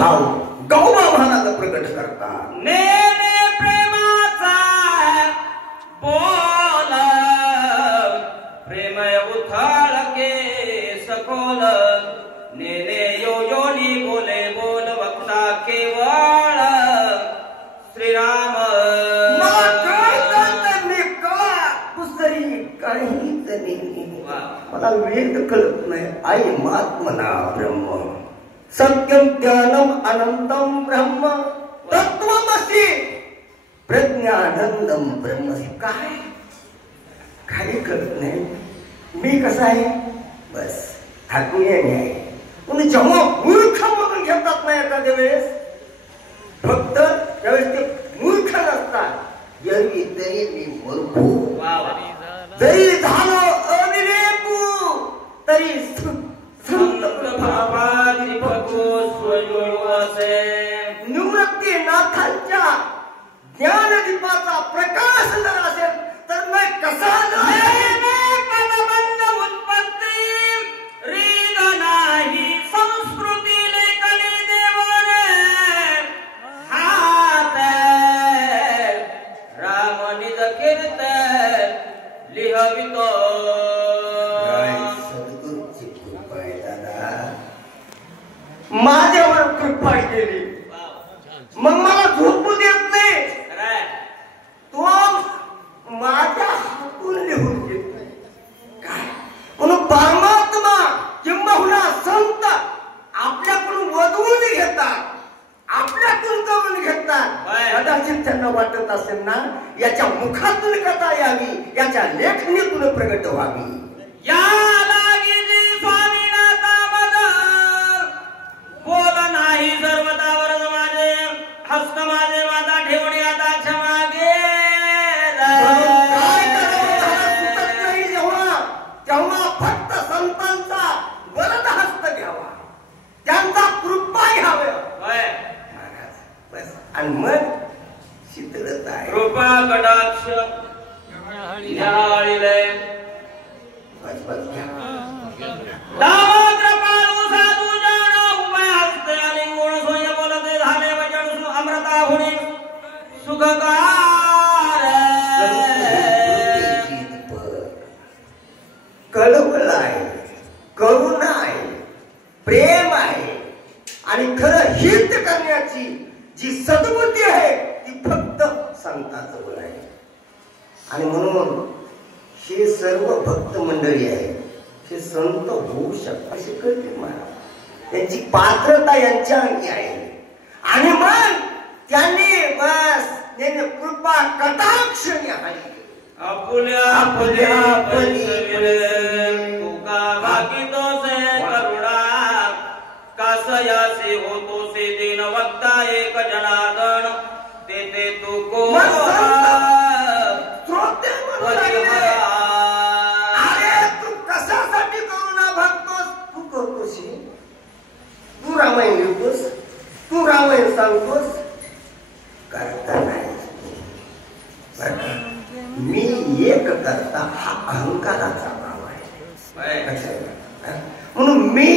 भाव गौभावाला प्रकट करतात. नेने प्रेमाचा बोल प्रेमय उथळ के सखोल नेने योजोनी बोले बोल वक्ता केवळ श्रीराम. काहीच नाही मला वेद कळत नाही. आई महात्मना ब्रह्म सत्यम ज्ञानम अनंतम ब्रह्म तत्वमसि प्रज्ञानंदम ब्रह्म. काय काही कळत नाही. मी कसा आहे बस आत्मीय आहे. पण जेव्हा मूर्ख म्हणून घेतात ना एखाद्या वेळेस फक्त त्यावेळेस ते मूर्ख नसतात. जरी तरी मी मूर्ख जरी झालो अविवेकू तरी निवृत्ती नाथांच्या ज्ञानदीपाचा प्रकाश जर असेल तर मी कसा उत्पत्ती रीत नाही संस्कृती लेखनी देवने हात राम निज कीर्तन लिहवितो. सद्गुरूची कृपा आहे दादा. माझ्यावर कृपा केली मग मला झोपू देत नाही. तो माझ्या हातून लिहून घेत नाही. काय म्हणून परमात्मा किंबहुना संत आपल्याकडून वधवून घेतात आपल्याकडून करून घेतात. कदाचित त्यांना वाटत असेल ना याच्या मुखातून कथा यावी याच्या लेखणीतून प्रगट व्हावी. या लागिली स्वामीनाथामद बोल नाही सर्वतावर माझे हस्त माझे माझा ठेवणी आता क्षमा तेव्हा फक्त संतांचा वरद हस्त घ्यावा त्यांचा कृपा घ्यावा आणि मग शीतलता आहे. कृपा कटाक्ष न्याहाळीले बस बस घ्या. कृपाळू साधू जाण उभय हस्ते आलिंगुण सोय बोलते झाले वचन अमृता होणे सुखकार. कळवळ आहे करुणा आहे प्रेम आहे आणि खरं हित करण्याची जी सद्बुद्धी आहे ती फक्त संतांजवळ आहे. आणि म्हणून हे सर्व भक्त मंडळी आहे हे संत होऊ शकतात असे कळते मला. त्यांची पात्रता यांच्या अंगी आहे आणि मग त्यांनी बस त्यांनी कृपा कटाक्ष न्याहाळी आपुल्या आपुल्या तुका भागितो से करुणा कासयासी होतो से दीन वक्ता एक जनार्दन तेते तू को तू कशासाठी करुणा भागतोस. तू करतोस तू रामायण लिहितोस तू रामायण सांगतोस करता नाही. मी एक करता हा अहंकाराचा भाव आहे. म्हणून मी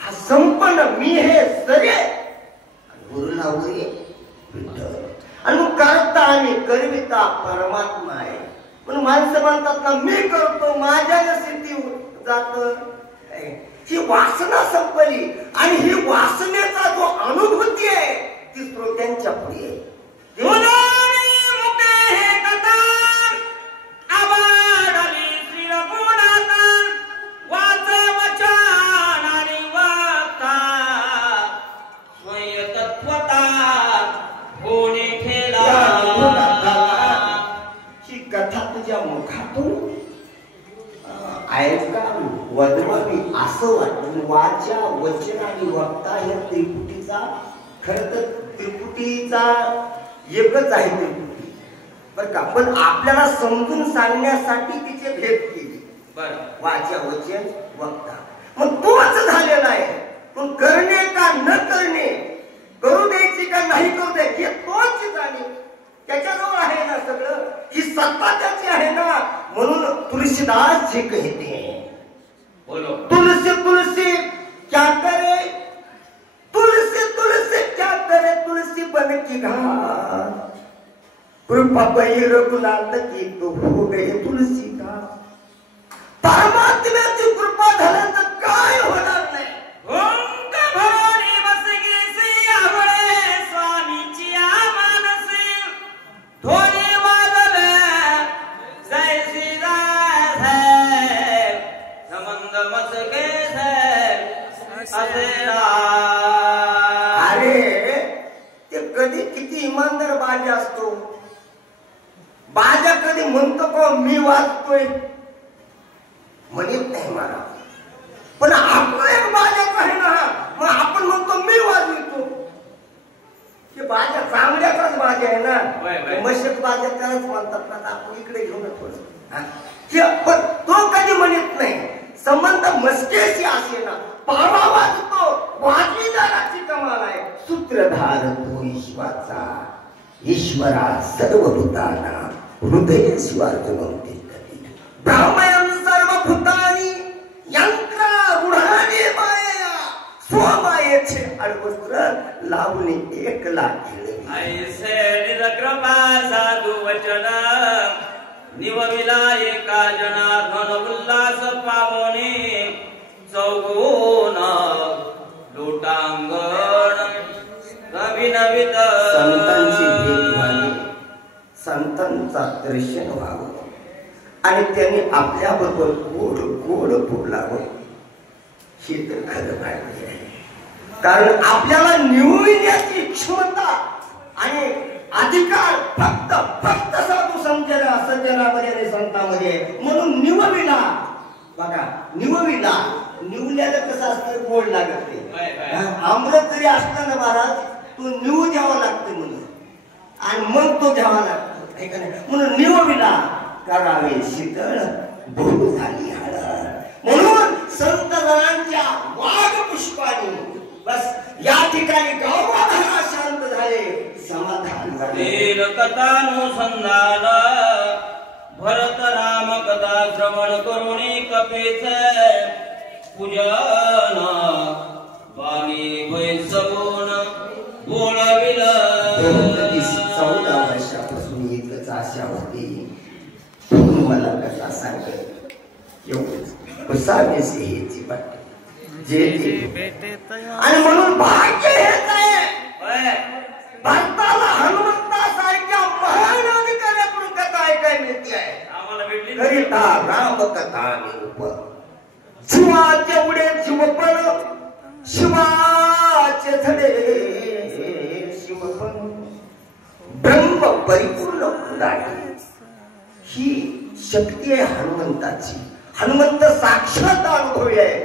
हा संपन्न मी हे सगळे गुरुला उरे विठ्ठल आणि मग करता आणि करविता परमात्मा आहे. म्हणून माणसं म्हणतात ना मी करतो माझ्याने सिद्धी जात. ही वासना संपली आणि ही वासनेचा जो अनुभूती आहे ती श्रोत्यांच्या पुढे आहे. वदवावी असं वाटतं. वाचा वचन आणि वक्ता या त्रिपुटीचा खरं तर त्रिपुटीचा एकच आहे त्रिपुटी बरं का. पण आपल्याला समजून सांगण्यासाठी तिचे भेद केली. वाचा वचन वक्ता मग तोच झालेला आहे. पण करणे का न करणे करू द्यायची का नाही करू द्यायची तोच जाणे त्याच्याजवळ आहे ना सगळं. ही सत्ता त्याची आहे ना. म्हणून तुलसीदास जे कहते बोलो तुलसी तुलसी क्या करे तुलसी तुलसी मन की घात, कृपा पै रघुनाथ की तो हो गए तुलसीदास. परमात्म्याची कृपा झाल्यानंतर काय होणार नाही. ओंक भवानी बसगीसी आवळे स्वामीची मानसी थोडी वाजले जैसी जात है संबंध मसके असे अरे ते कधी किती इमानदार बाजा असतो. बाजा कधी म्हणतो का मी वाजतोय, म्हणत नाही मला. पण आपला एक बाजा आहे ना, मग आपण म्हणतो मी वाजवतो. हे बाजा चांगल्याचाच बाजा आहे ना, मशक बाजा त्यालाच म्हणतात ना. आपण इकडे घेऊन थोडं, पण तो कधी म्हणत नाही. संबंध मस्केशी असे ना, पावा वाजतो, वाजवीदाराची कमाल आहे. सूत्रधार तो ईश्वराचा, ईश्वरा सर्वभूताना हृदय शिवार्जुनते कधी. ब्राह्मण सर्वभूतानी यंत्र रूढाने माया, स्वमायेचे अडवस्त्र लावणे एकला खेळणे. ऐसे निरकृपा साधू वचन निवविला एका जनार्दन उल्हास पावने चौगुण लोटांगण अभिनवित. संतांची भेट व्हावी, संतांचा दर्शन व्हावं आणि त्यांनी आपल्याबरोबर गोड गोड बोलावं. हे तर खरं पाहिजे आहे. कारण आपल्याला निवडण्याची क्षमता आणि अधिकार फक्त फक्त साधू सज्जनामध्ये आणि संतांमध्ये आहे. म्हणून निवविला, बघा निवविला, निवल्याला कसं असतं, गोड लागत नाही. अमृत जरी असला ना महाराज, तो निवू द्यावा लागतो म्हणून, आणि मग तो घ्यावा लागतो. म्हणून निवविला करावे शीतळ भूम झाली हळद. म्हणून संत जनांच्या वाघ पुष्पाने बस या ठिकाणी गाववाघा शांत झाले, समाधान झाले. कथानुसंधान भरत राम कथा श्रवण करुणी कपेचे पूजन वाणी वैसगुण बोळविल. 14 वर्षापासून एकच आशा होती, तुम्ही मला कसा सांगत एवढंच कसावेच हेची वाटते जे आणि म्हणून भाग्य हेच आहे. भारताला हनुमंतासारख्या महान अधिकाऱ्याकडून कथा ऐकायला मिळते आहे. आम्हाला भेटली करिता राम कथा निरूप शिवा जेवढे शिवपण, शिवाचे धडे शिवपण, ब्रह्म परिपूर्ण उदाटी. ही शक्ती आहे हनुमंताची. हनुमंत साक्षात अनुभवी आहे.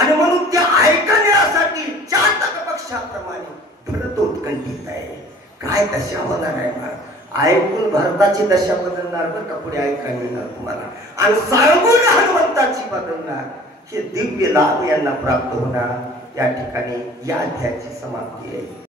आणि म्हणून त्या ऐकण्यासाठी चातक पक्षाप्रमाणे भरत उत्कंठित आहे. काय दशा होणार आहे मला ऐकून, भारताची दशा बदलणार बरं का, पुढे ऐकायला मिळणार तुम्हाला. आणि सांगून हनुमंताची बदलणार. हे दिव्य लाभ यांना प्राप्त होणार. या ठिकाणी या अध्यायाची समाप्ती आहे.